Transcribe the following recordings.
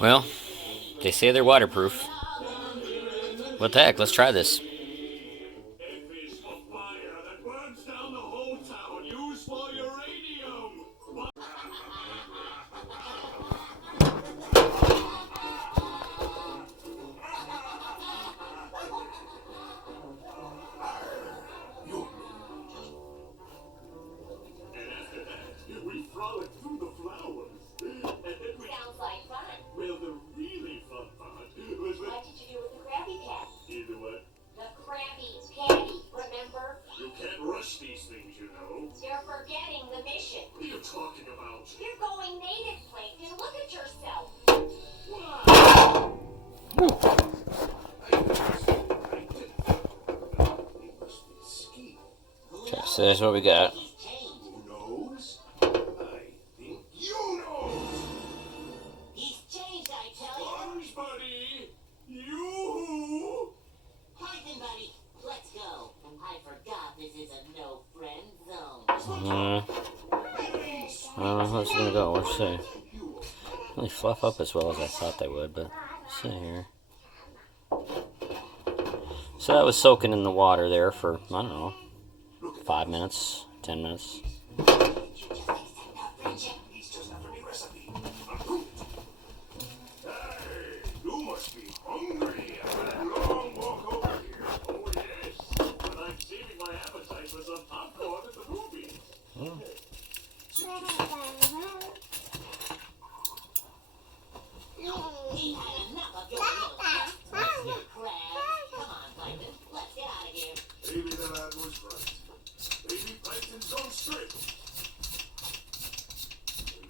Well, they say they're waterproof. What the heck? Let's try this. These things, you know. You're forgetting the mission. What are you talking about? You're going native, Plankton. Look at yourself. Okay, so that's what we got. Who knows? I think you know. He's changed, I tell you. Sponge, buddy. You. Plankton, buddy. Let's go. I forgot this is a no-friend zone. I don't know how it's gonna go. We'll see. Really fluff up as well as I thought they would, but let's see here. So that was soaking in the water there for, I don't know, 5 minutes, 10 minutes. You must be hungry after that long walk over here. Oh, yes. But I'm saving my appetite for some popcorn at the movies. He had enough of your little Mr. Krabs. Come on, Plankton. Let's get out of here. Maybe the lad was right. Maybe Plankton's gone straight.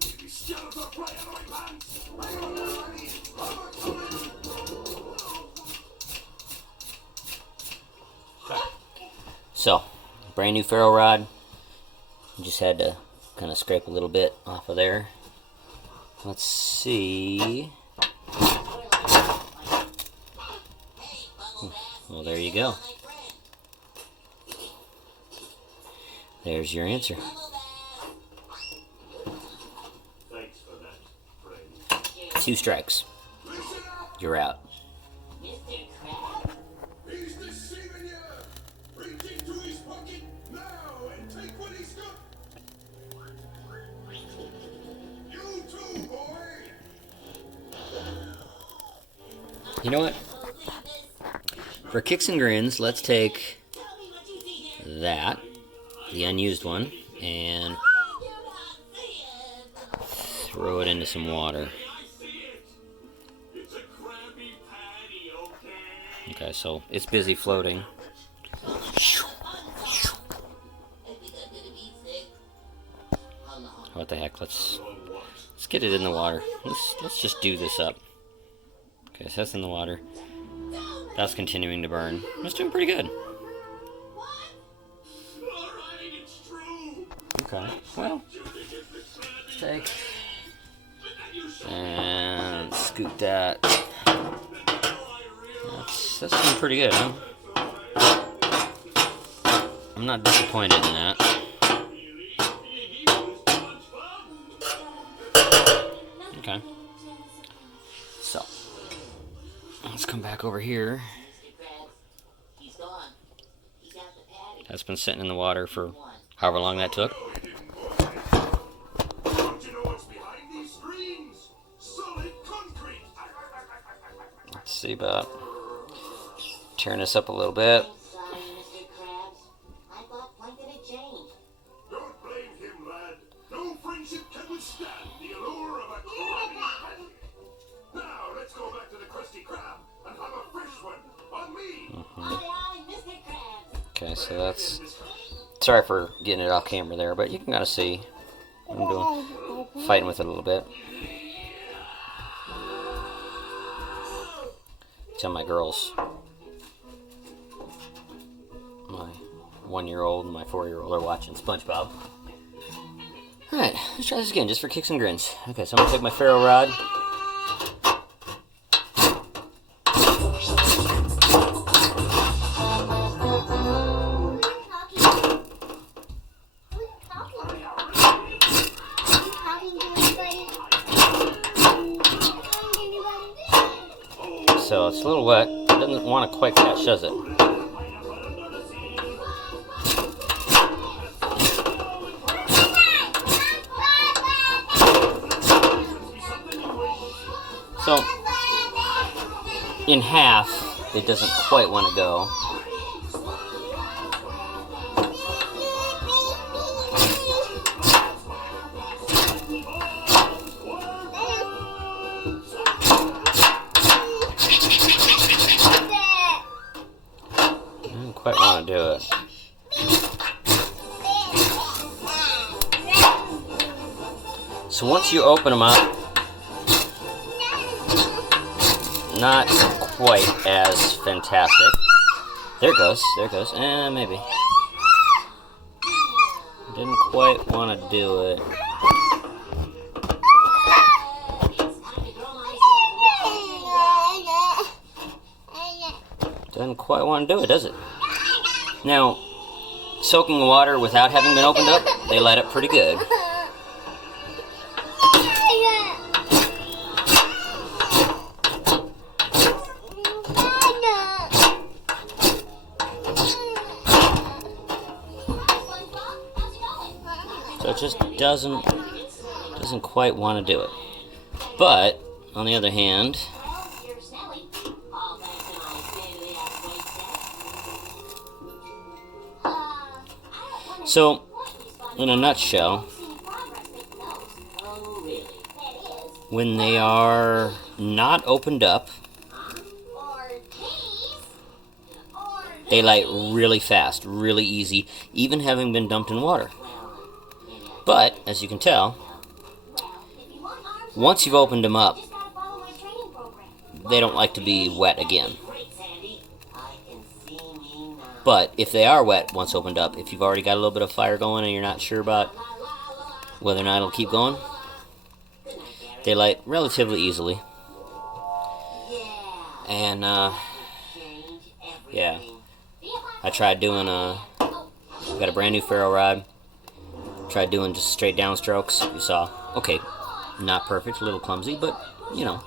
Maybe Skeletor fly out of my pants. I don't know, honey. So, brand new ferro rod. Just had to kind of scrape a little bit off of there. Let's see. Well, there you go. There's your answer. Thanks for that, friend. 2 strikes. You're out. Mr. Krabs? He's deceiving you! Reach into his pocket now and take what he's got! You too, boy! You know what? For kicks and grins, let's take that, the unused one, and throw it into some water. Okay, so it's busy floating. What the heck? Let's get it in the water. Let's just do this up. Okay, so that's in the water. That's continuing to burn. It's doing pretty good. Okay, well, let's take and scoot that. That's doing pretty good, huh? I'm not disappointed in that. Okay. So, let's come back over here. That's been sitting in the water for however long that took. Let's see about turn this up a little bit. Don't blame him, lad. No friendship can withstand the allure of a Krabby Patty. Now let's go back to the Krusty Krab and have a fresh one on me. Aye, Mr. Krabs. Okay, so that's... Sorry for getting it off camera there, but you can kind of see what I'm doing. Fighting with it a little bit. Tell my girls, my 1-year-old and my 4-year-old are watching SpongeBob. Alright, let's try this again, just for kicks and grins. Okay, so I'm going to take my ferro rod. so it's a little wet. It doesn't want to quite catch, does it? So, in half, it doesn't quite want to go. Doesn't quite want to do it. So once you open them up, not quite as fantastic. There it goes, maybe. Didn't quite want to do it. Doesn't quite want to do it, does it? Now, soaking water without having been opened up, they light up pretty good. So it just doesn't quite want to do it. But on the other hand, so in a nutshell, when they are not opened up, they light really fast, really easy, even having been dumped in water. But, as you can tell, once you've opened them up, they don't like to be wet again. But if they are wet once opened up, if you've already got a little bit of fire going and you're not sure about whether or not it'll keep going, they light relatively easily. And, yeah. I tried doing got a brand new ferro rod. Tried doing just straight down strokes. You saw, okay, not perfect, a little clumsy, but, you know.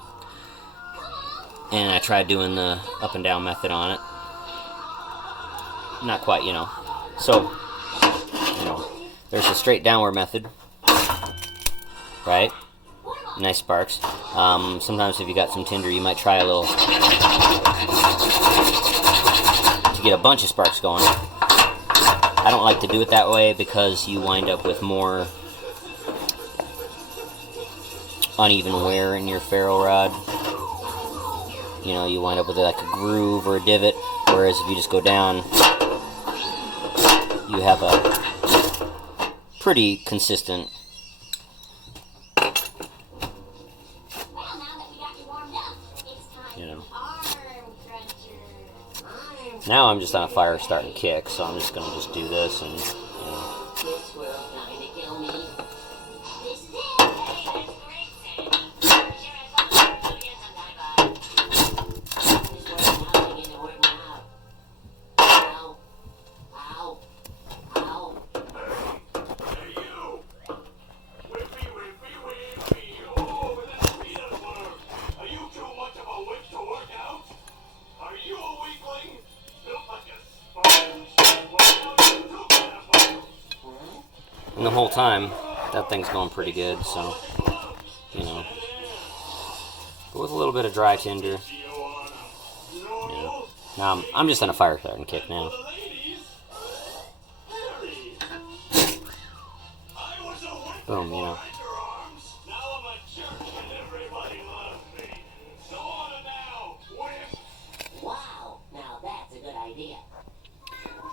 And I tried doing the up and down method on it. Not quite, you know. So, you know, there's a straight downward method, right? Nice sparks. Sometimes if you got some tinder, you might try a little to get a bunch of sparks going. I don't like to do it that way because you wind up with more uneven wear in your ferro rod. You know, you wind up with like a groove or a divot, whereas if you just go down, you have a pretty consistent. You know. Now I'm just on a fire starting kick, so I'm just gonna do this and, you know. And the whole time, that thing's going pretty good, so, you know. But with a little bit of dry tinder, you know. Now, I'm just on a fire starting kick now. Boom, you know.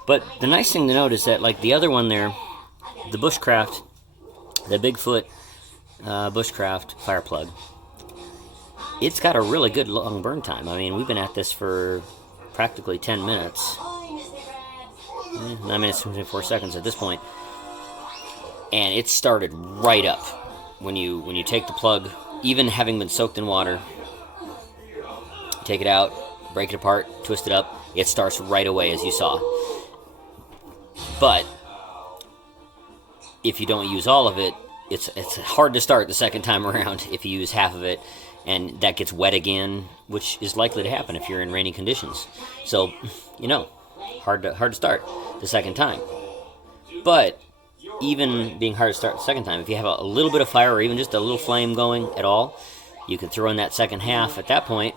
But the nice thing to note is that, like the other one there, the Bushcraft, the Bigfoot Bushcraft fire plug, it's got a really good long burn time. I mean, we've been at this for practically 10 minutes. 9 minutes and 54 seconds at this point. And it started right up. When you take the plug, even having been soaked in water, take it out, break it apart, twist it up, it starts right away, as you saw. But if you don't use all of it, it's hard to start the second time around if you use half of it. and that gets wet again, which is likely to happen if you're in rainy conditions. So, hard to start the second time. But even being hard to start the second time, if you have a little bit of fire or even just a little flame going at all, you can throw in that second half at that point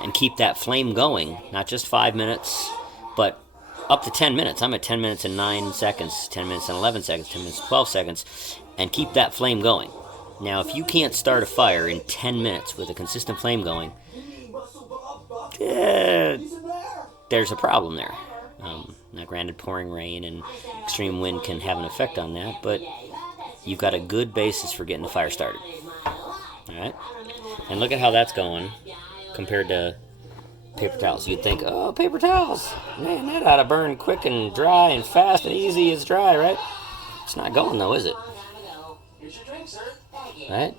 and keep that flame going, not just 5 minutes, but up to 10 minutes. I'm at 10 minutes and 9 seconds, 10 minutes and 11 seconds, 10 minutes and 12 seconds, and keep that flame going. Now, if you can't start a fire in 10 minutes with a consistent flame going, there's a problem there. Now, granted, pouring rain and extreme wind can have an effect on that, but you've got a good basis for getting the fire started. All right? And look at how that's going compared to paper towels. You'd think, oh, paper towels, man, that ought to burn quick and dry and fast and easy as dry, right? It's not going, though, is it? Right?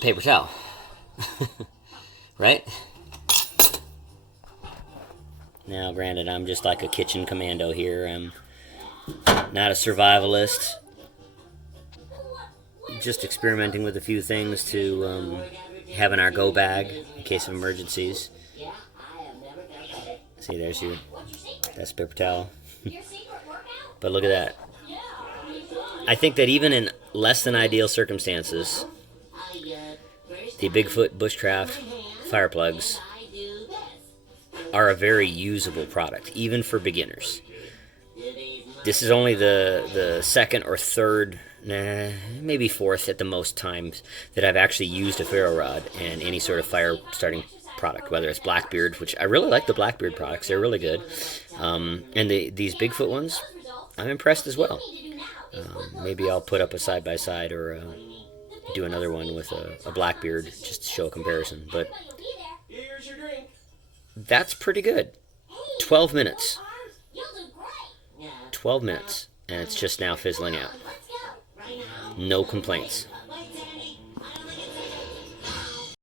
Paper towel. Right? Now, granted, I'm just like a kitchen commando here. I'm not a survivalist. Just experimenting with a few things to have in our go bag in case of emergencies. See, that's paper towel. But look at that. I think that even in less than ideal circumstances, the Bigfoot Bushcraft fire plugs are a very usable product, even for beginners. This is only the second or third, maybe fourth at the most times that I've actually used a ferro rod and any sort of fire starting product, whether it's Blackbeard, which I really like the Blackbeard products, they're really good, and these Bigfoot ones, I'm impressed as well. Maybe I'll put up a side-by-side or do another one with a Blackbeard just to show a comparison, but that's pretty good. 12 minutes. 12 minutes, and it's just now fizzling out. No complaints.